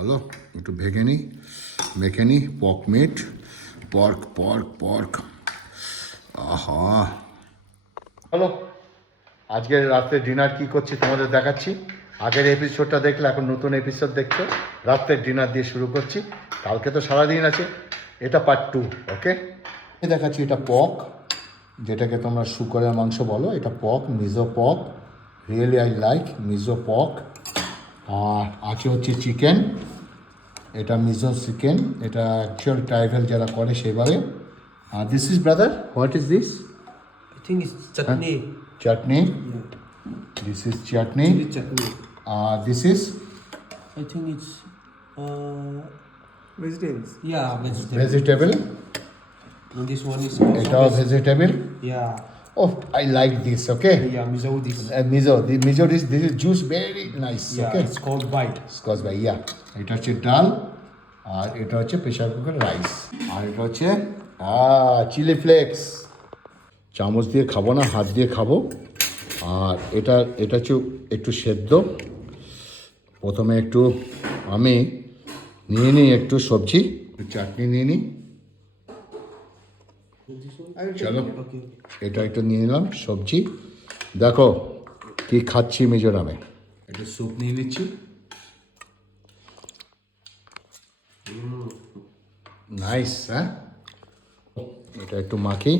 চলো একটু ভেঙে নিই মেখে নিই pork meat pork pork pork আহা। হ্যালো আজকে রাত্রে ডিনার কি করছি তোমাদের দেখাচ্ছি। আগের এপিসোডটা দেখলে এখন নতুন এপিসোড দেখছ। রাত্রের ডিনার দিয়ে শুরু করছি। কালকে তো সারাদিন আছে। এটা পার্ট টু ওকে দেখাচ্ছি এটা পক যেটাকে তোমরা শুকরের মাংস বলো। এটা pork Mizo pork really I like Mizo pork আর আছে হচ্ছে চিকেন এটা মিজো চিকেন এটা অ্যাকচুয়াল ট্রাইভেল যারা করে সেভাবে। আর this is brother what is this think is chutney chutney this is chutney this is I think is vegetables yeah vegetable vegetable this one is এটাও vegetable yeah oh I like this okay yeah miso this. Mizo the Mizo this this is juice very nice Yeah, okay it's called bite. স্কচ ভাই yeah এটা হচ্ছে ডাল আর এটা হচ্ছে pressure cooker rice আর এটা হচ্ছে চিলি ফ্লেক্স চামচ দিয়ে খাব না হাত দিয়ে খাব। আর এটা এটা হচ্ছে একটু সেদ্ধ। প্রথমে একটু আমি নিয়ে নিই একটু সবজি একটু চাটনি নিয়ে নিই। চলো এটা একটু নিয়ে নিলাম সবজি। দেখো কি খাচ্ছি মিজোরামে একটু স্যুপ নিয়ে নিচ্ছি। নাইস হ্যাঁ? এটা একটু মাখি।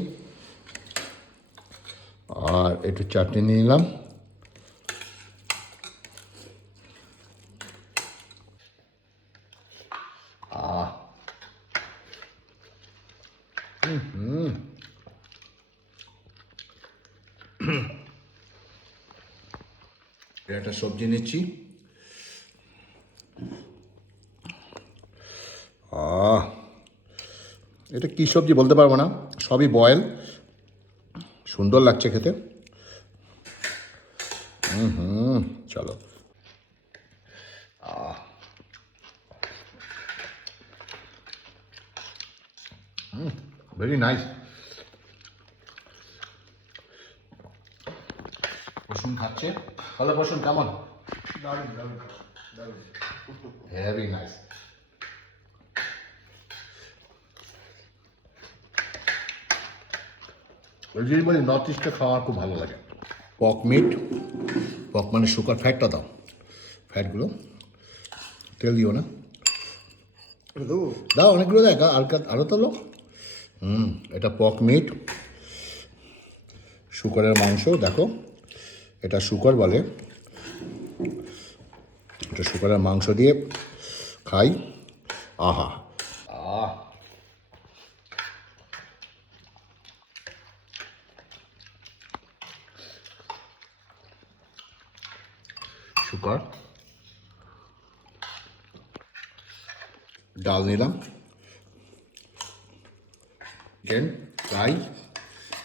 আর একটু চাটনি নিয়ে নিলাম আহ একটা সবজি নিচ্ছি। এটা কী সবজি বলতে পারব না, সবই বয়েল সুন্দর লাগছে খেতে। হুম হুম, চলো। ভেরি নাইস পশুন খাচ্ছে। হ্যালো পশুন কেমন? ভেরি নাইস ওই বলি নর্থ ইস্টে খাওয়া খুব ভালো লাগে। পক মিট পক মানে সুগার ফ্যাটটা দাও। ফ্যাটগুলো তেল দিও না। দাও অনেকগুলো দেখ আর আরও তোলো হুম এটা পক মিট শুকরের মাংস দেখো। এটা শুকর বলে। এটা শুকরের মাংস দিয়ে খাই। আহা। আহ। শুকর। ডাল নিলাম। Chicken fry.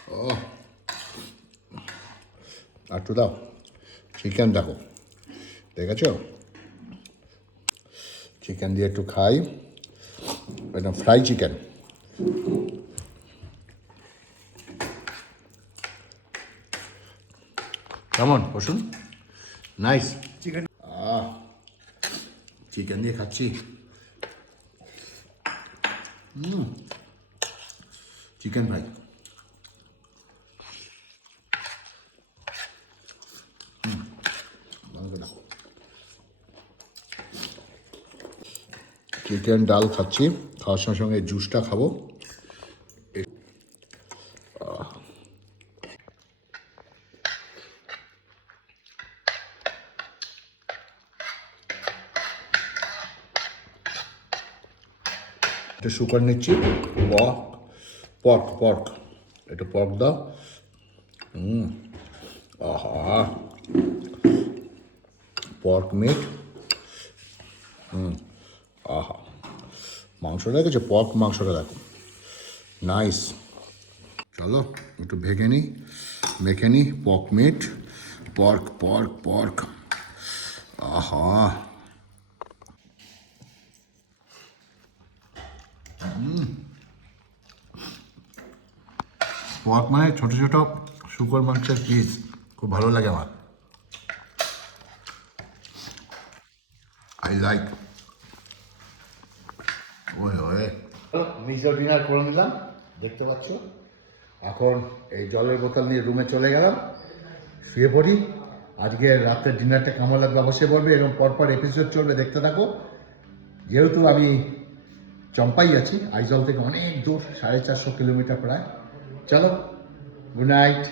ও আর একটু দাও। চিকেন দেখো। দেখেছ? চিকেন দিয়ে একটু খাই। এটা ফ্রাই চিকেন কেমন? বসুন। নাইস চিকেন চিকেন দিয়ে খাচ্ছি। চিকেন ফ্রাই চিকেন ডাল খাচ্ছি। খাওয়ার সঙ্গে সঙ্গে জুসটা খাব। একটু শুকর নিচ্ছি। পর্ক পর্ক পর্ক একটু পর্ক দাও। হুম আহা। Pork meet. হুম মাংসটা দেখেছ? পর্ক মাংসটা দেখো। নাইস চলো, একটু ভেঙে নিই, মেখে নিই pork meat pork pork pork আহা। পর্ক মানে ছোট ছোট শুকর মাংসের পিস খুব ভালো লাগে আমার। আই লাইক ওই নিজের ডিনার করে নিলাম, দেখতে পাচ্ছ? এখন এই জলের বোতল নিয়ে রুমে চলে গেলাম, শুয়ে পড়ি। আজকে রাতের ডিনারটা কেমন লাগবে অবশ্যই বলবে এবং পরপর এপিসোড চলবে, দেখতে থাকো। যেহেতু আমি চম্পাই আছি, আইজল থেকে অনেক দূর, সাড়ে চারশো কিলোমিটার প্রায়। চলো গুড নাইট